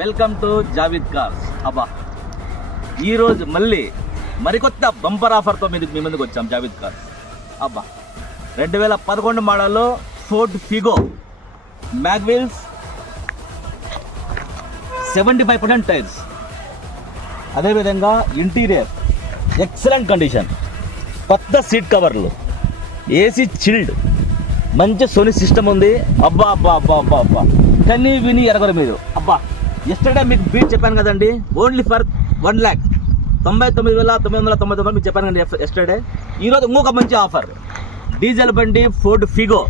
Welcome to Javid cars. అబ్బా ఈరోజు మళ్ళీ మరికొత్త బంపర్ ఆఫర్తో మీ ముందుకు వచ్చాం. జావిద్ కార్స్ అబ్బా 2011 మోడల్లో ఫోర్డ్ ఫిగో, మ్యాగ్విల్స్, 75% టైర్స్, అదేవిధంగా ఇంటీరియర్ ఎక్సలెంట్ కండిషన్, కొత్త సీట్ కవర్లు, ఏసీ చిల్డ్, మంచి సోనీ సిస్టమ్ ఉంది. అబ్బా అబ్బా అబ్బా అబ్బా అబ్బా కన్నీ విని ఎరగరు మీరు. అబ్బా ఎస్టర్డే మీకు బీట్ చెప్పాను కదండి, ఓన్లీ ఫర్ 1,99,999 మీకు చెప్పాను కదండి ఎస్టర్డే. ఈరోజు ఇంకొక మంచి ఆఫర్, డీజిల్ బండి ఫోర్డ్ ఫిగో,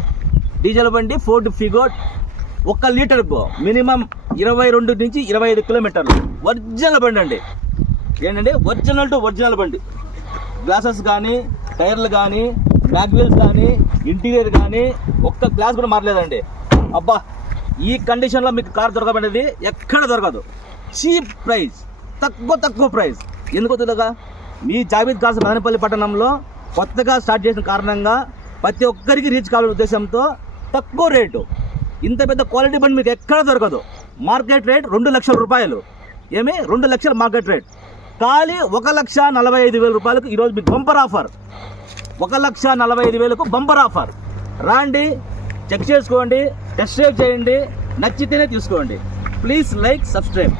1 లీటర్కు మినిమం 22 నుంచి 25 కిలోమీటర్లు. ఒరిజినల్ బండి అండి, ఏంటంటే ఒరిజినల్ టు ఒరిజినల్ బండి. గ్లాసెస్ కానీ, టైర్లు కానీ, మ్యాగ్విల్స్ కానీ, ఇంటీరియర్ కానీ ఒక్క గ్లాస్ కూడా మారలేదండి. అబ్బా ఈ కండిషన్లో మీకు కార్ దొరకబడేది ఎక్కడ దొరకదు. చీప్ ప్రైస్, తక్కువ ప్రైస్. ఎందుకు తెలుగా, మీ జావిద్ కార్స్ మదనపల్లి పట్టణంలో కొత్తగా స్టార్ట్ చేసిన కారణంగా ప్రతి ఒక్కరికి రీచ్ కావాలనే ఉద్దేశంతో తక్కువ రేటు, ఇంత పెద్ద క్వాలిటీ బండి మీకు ఎక్కడ దొరకదు. మార్కెట్ రేట్ 2 లక్షల రూపాయలు. 2 లక్షల మార్కెట్ రేట్. ఖాళీ 1,45,000 రూపాయలకు ఈరోజు మీకు బంపర్ ఆఫర్. 1,45,000కు బంపర్ ఆఫర్. రాండి, చెక్ చేసుకోండి, టెస్ట్ డ్రైవ్ చేయండి, నచ్చితేనే తీసుకోండి. Please like, subscribe.